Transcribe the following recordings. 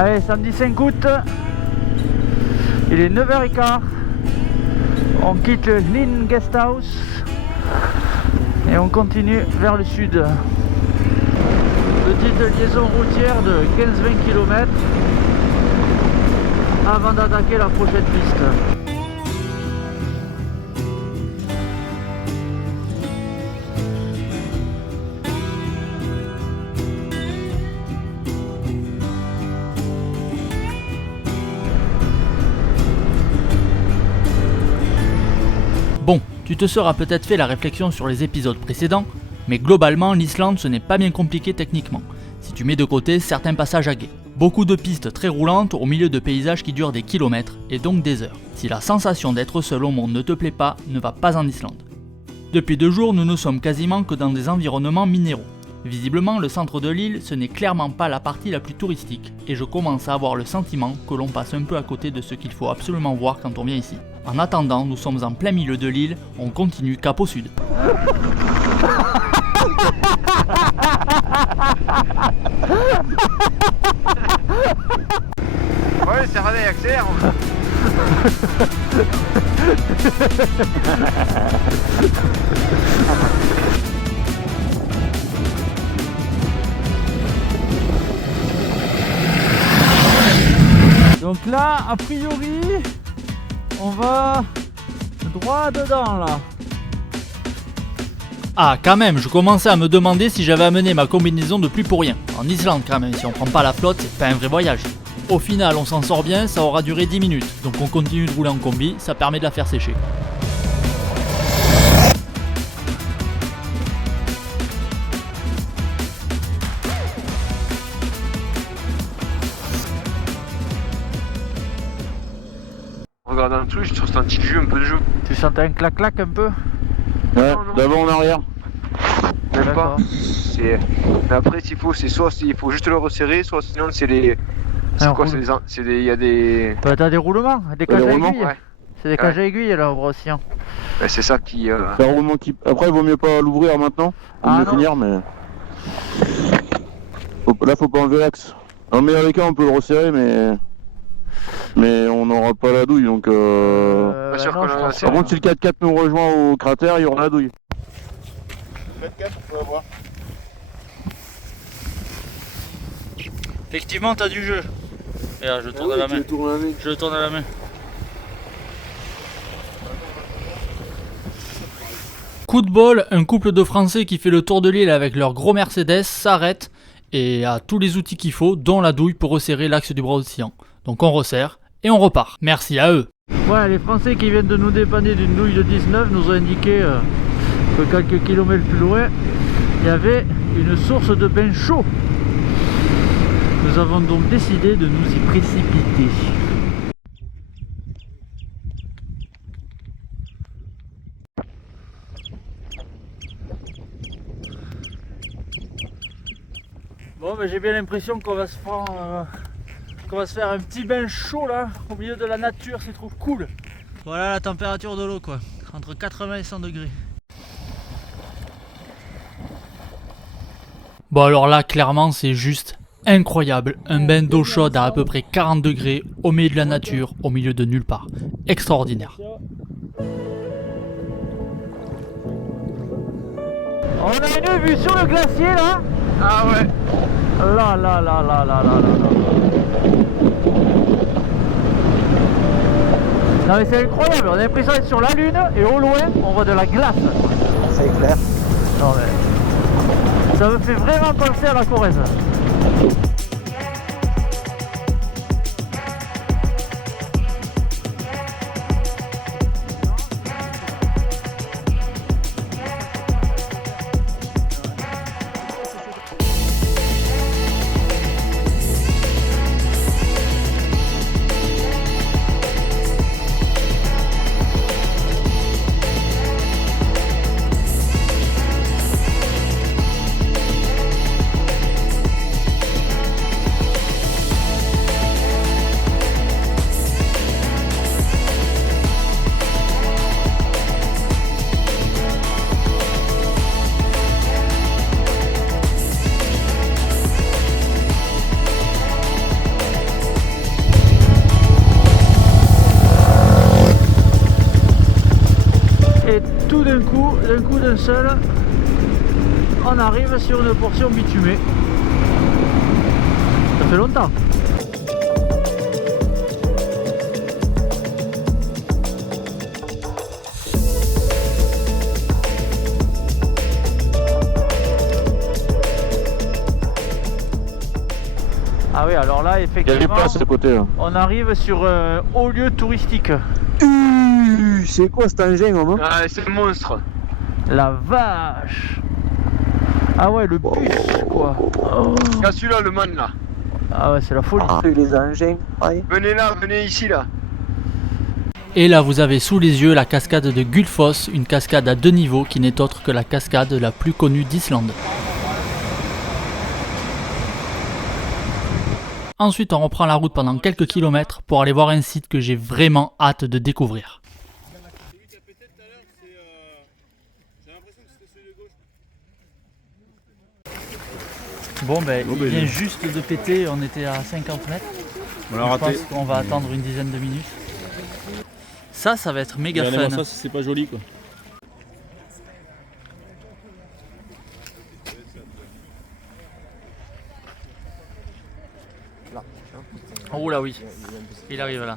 Allez, samedi 5 août, il est 9h15, on quitte le Lynn Guesthouse et on continue vers le sud. Petite liaison routière de 15-20 km avant d'attaquer la prochaine piste. Bon, tu te seras peut-être fait la réflexion sur les épisodes précédents, mais globalement l'Islande ce n'est pas bien compliqué techniquement, si tu mets de côté certains passages à gué. Beaucoup de pistes très roulantes au milieu de paysages qui durent des kilomètres et donc des heures. Si la sensation d'être seul au monde ne te plaît pas, ne va pas en Islande. Depuis 2 jours, nous ne sommes quasiment que dans des environnements minéraux. Visiblement, le centre de l'île, ce n'est clairement pas la partie la plus touristique, et je commence à avoir le sentiment que l'on passe un peu à côté de ce qu'il faut absolument voir quand on vient ici. En attendant, nous sommes en plein milieu de l'île, on continue cap au sud. Ouais, c'est radé, accélère. Donc là, a priori, on va droit dedans là. Ah quand même, je commençais à me demander si j'avais amené ma combinaison de pluie pour rien. En Islande quand même, si on prend pas la flotte, c'est pas un vrai voyage. Au final, on s'en sort bien, ça aura duré 10 minutes, donc on continue de rouler en combi, ça permet de la faire sécher. Regarde en dessous, je ressens un petit jus, un peu de jus. Tu sentais un clac-clac un peu? Ouais, Non, non. d'avant en arrière. Même D'accord. pas. Mais après, s'il faut, c'est soit il faut juste le resserrer, soit sinon c'est les. C'est Un quoi? roule- C'est des. Il y a des. T'as des roulements, des cages des à roulements, aiguilles. Ouais. C'est des cages à aiguilles là au Brossien. Ouais, c'est ça qui. C'est un roulement qui... Après, il vaut mieux pas l'ouvrir maintenant. Il vaut Ah mieux non. finir, mais. Là, faut pas enlever l'axe. Dans le meilleur des cas, on peut le resserrer, mais on n'aura pas la douille, donc. Pas sûr non, qu'on je en a pense assez. Par pas. contre, si le 4x4 nous rejoint au cratère, il y aura la douille. Le 4x4, on peut avoir. Effectivement, t'as du jeu. Et là, je tourne à la main. Je tourne à la main. Coup de bol, un couple de Français qui fait le tour de l'île avec leur gros Mercedes s'arrête et a tous les outils qu'il faut, dont la douille pour resserrer l'axe du bras oscillant. Donc on resserre et on repart. Merci à eux. Ouais, les Français qui viennent de nous dépanner d'une douille de 19 nous ont indiqué que quelques kilomètres plus loin, il y avait une source de bain chaud. Nous avons donc décidé de nous y précipiter. Bon, ben, j'ai bien l'impression qu'on va se faire un petit bain chaud là, au milieu de la nature, c'est trop cool. Voilà la température de l'eau quoi, entre 80 et 100 degrés. Bon alors là, clairement, c'est juste incroyable. Un bain d'eau chaude à peu près 40 degrés, au milieu de la nature, au milieu de nulle part. Extraordinaire. On a une vue sur le glacier là. Ah ouais. Là là là là là là là là. Non mais c'est incroyable, on a l'impression d'être sur la lune et au loin on voit de la glace. C'est clair. Non mais ça me fait vraiment penser à la Corrèze. Et tout d'un coup d'un seul, on arrive sur une portion bitumée. Ça fait longtemps. Ah oui, alors là, Il y a des effectivement, places à côté là. on arrive sur un haut lieu touristique. C'est quoi cet engin, maman? Ah, c'est un monstre. La vache! Ah ouais, le bus, quoi. Oh. Regarde celui-là, le man là. Ah ouais, c'est la folie. Les engins, ouais. Venez là, venez ici là. Et là vous avez sous les yeux la cascade de Gullfoss, une cascade à 2 niveaux qui n'est autre que la cascade la plus connue d'Islande. Ensuite on reprend la route pendant quelques kilomètres pour aller voir un site que j'ai vraiment hâte de découvrir. Bon ben il vient juste de péter, on était à 50 mètres. On l'a Je raté. pense qu'on va attendre une dizaine de minutes. Ça va être méga Regardez-moi fun. ça, c'est pas joli quoi. Oh là oui, il arrive là.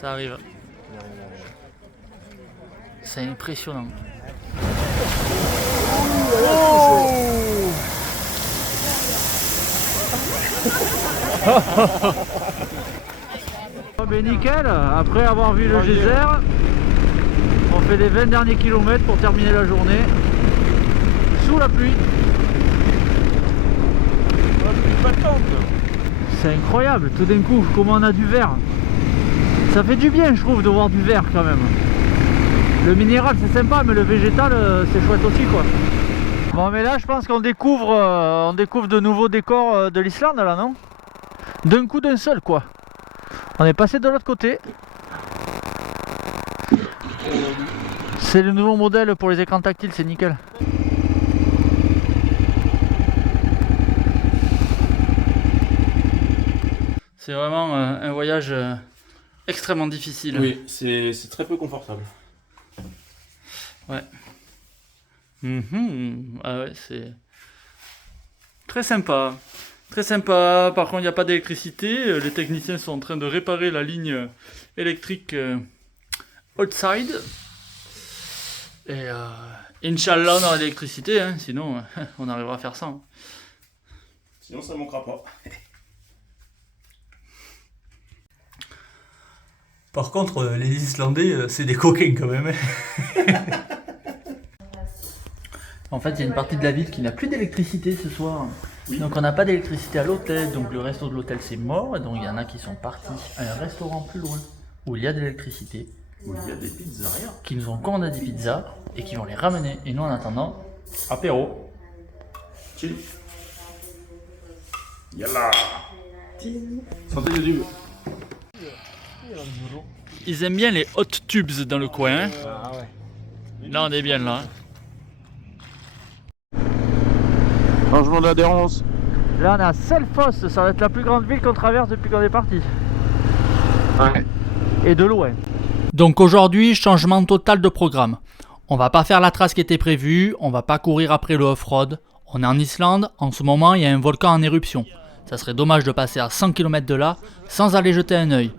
Ça arrive. C'est impressionnant. Oh ben nickel, après avoir vu le geyser, on fait les 20 derniers kilomètres pour terminer la journée sous la pluie. C'est incroyable, tout d'un coup, comment on a du vert. Ça fait du bien, je trouve, de voir du vert quand même. Le minéral c'est sympa, mais le végétal c'est chouette aussi quoi. Bon mais là je pense qu'on découvre, de nouveaux décors de l'Islande là, non? D'un coup d'un seul quoi. On est passé de l'autre côté. C'est le nouveau modèle pour les écrans tactiles, c'est nickel. C'est vraiment un voyage extrêmement difficile. Oui, c'est très peu confortable. Ouais. Ah ouais, c'est très sympa. Très sympa. Par contre, il n'y a pas d'électricité. Les techniciens sont en train de réparer la ligne électrique outside. Et Inch'Allah, on aura de l'électricité. Hein, sinon, on arrivera à faire ça. Hein. Sinon, ça manquera pas. Par contre, les Islandais, c'est des coquins quand même. En fait, il y a une partie de la ville qui n'a plus d'électricité ce soir. Oui. Donc on n'a pas d'électricité à l'hôtel, donc le resto de l'hôtel c'est mort. Et donc il y en a qui sont partis à un restaurant plus loin où il y a de l'électricité. Où il y a des pizzas, rien. Qui nous ont commandé des pizzas et qui vont les ramener. Et nous en attendant, apéro. Chill. Yalla. Santé YouTube. Ils aiment bien les hot tubes dans le coin. Ah ouais. Là on est bien là. Changement d'adhérence. Là on est à Selfoss, ça va être la plus grande ville qu'on traverse depuis qu'on est parti. Ouais. Et de loin. Donc aujourd'hui, changement total de programme. On va pas faire la trace qui était prévue, on va pas courir après le off-road. On est en Islande, en ce moment il y a un volcan en éruption. Ça serait dommage de passer à 100 km de là sans aller jeter un œil.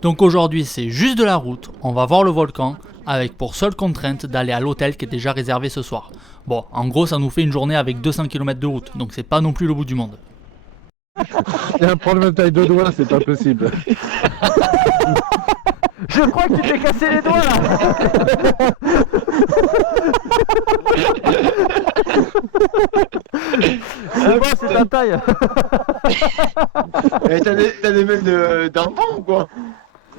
Donc aujourd'hui c'est juste de la route, on va voir le volcan avec pour seule contrainte d'aller à l'hôtel qui est déjà réservé ce soir. Bon, en gros ça nous fait une journée avec 200 km de route, donc c'est pas non plus le bout du monde. Il y a un problème de taille de doigts, c'est pas possible. Je crois que tu t'es cassé les doigts là. C'est bon, c'est ta taille. Et t'as des mains d'enfant ou quoi?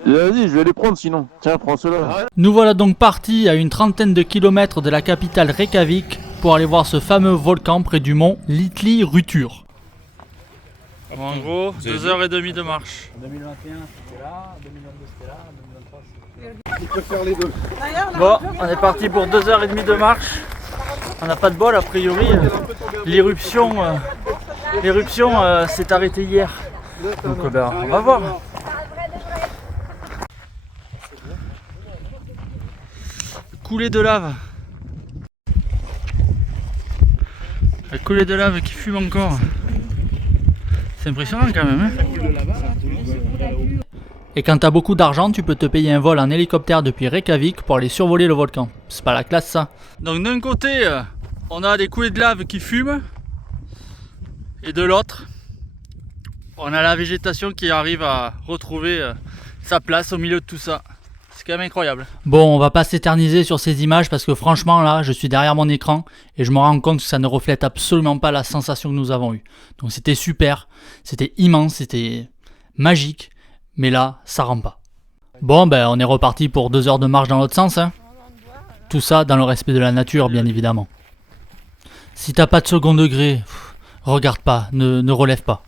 Vas-y, je vais les prendre sinon. Tiens, prends ceux-là. Nous voilà donc partis à une trentaine de kilomètres de la capitale Reykjavik pour aller voir ce fameux volcan près du mont Litli Rutur. Bon, en gros, 2h30 de marche. 2021 c'était là, 2022 c'était là, 2023 c'était là. Je préfère les deux. Bon, on est parti pour 2h30 de marche. On n'a pas de bol, a priori. L'éruption s'est arrêtée hier. Donc ben, on va voir. coulée de lave. La coulée de lave qui fume encore. C'est impressionnant quand même. Hein. Et quand t'as beaucoup d'argent, tu peux te payer un vol en hélicoptère depuis Reykjavik pour aller survoler le volcan. C'est pas la classe ça. Donc d'un côté, on a des coulées de lave qui fument. Et de l'autre, on a la végétation qui arrive à retrouver sa place au milieu de tout ça. C'est quand même incroyable. Bon, on va pas s'éterniser sur ces images parce que franchement là, je suis derrière mon écran et je me rends compte que ça ne reflète absolument pas la sensation que nous avons eue. Donc c'était super, c'était immense, c'était magique, mais là, ça rend pas. Bon, ben on est reparti pour 2 heures de marche dans l'autre sens. Hein. Tout ça dans le respect de la nature, bien évidemment. Si t'as pas de second degré, regarde pas, ne relève pas.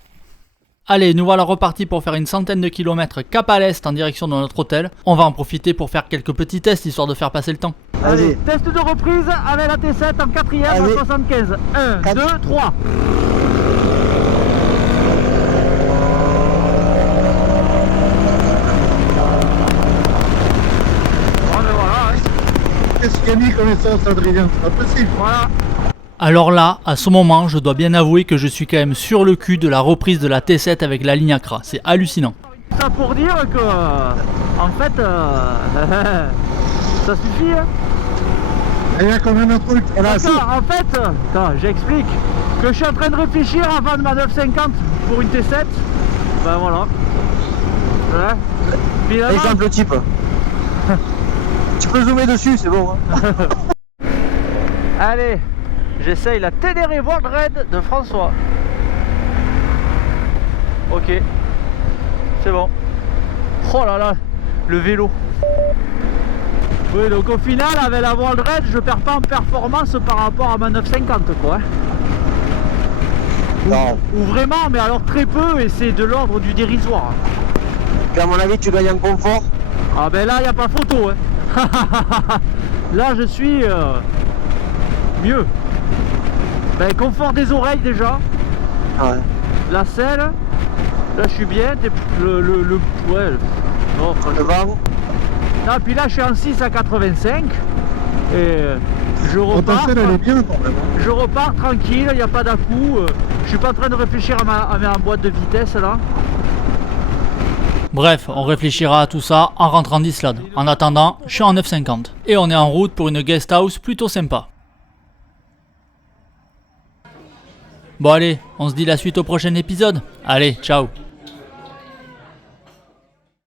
Allez, nous voilà repartis pour faire une centaine de kilomètres cap à l'est en direction de notre hôtel. On va en profiter pour faire quelques petits tests histoire de faire passer le temps. Allez, test de reprise avec la T7 en 4ème à 75. 1, 2, 3. Qu'est-ce qu'il y a mis comme essence, Adrien? C'est pas possible. Voilà. Alors là, à ce moment, je dois bien avouer que je suis quand même sur le cul de la reprise de la T7 avec la ligne Accra. C'est hallucinant. Ça pour dire que, en fait, ça suffit. Hein. Il y a quand même un truc. En fait, attends, j'explique. Que je suis en train de réfléchir à vendre ma 950 pour une T7. Ben voilà. Ouais. Finalement, Exemple type. Tu peux zoomer dessus, c'est bon. Hein. allez, j'essaye la Ténéré World Raid de François. Ok, c'est bon. Oh là là, le vélo. Oui, donc au final, avec la World Raid, je perds pas en performance par rapport à ma 950, quoi. Non. Ou vraiment, mais alors très peu, et c'est de l'ordre du dérisoire. Puis à mon avis, tu gagnes en confort. Ah ben là, il n'y a pas photo. Hein. Là, je suis mieux. Ben, confort des oreilles déjà. Ouais. La selle. Là, je suis bien. Ouais. Non, Le vent. non, puis là, je suis en 6 à 85. Et je repars. Elle est bien quand même. Je repars tranquille, il n'y a pas d'à-coup. Je suis pas en train de réfléchir à ma boîte de vitesse là. Bref, on réfléchira à tout ça en rentrant d'Islande. En attendant, je suis en 950. Et on est en route pour une guest house plutôt sympa. Bon allez, on se dit la suite au prochain épisode. Allez, ciao.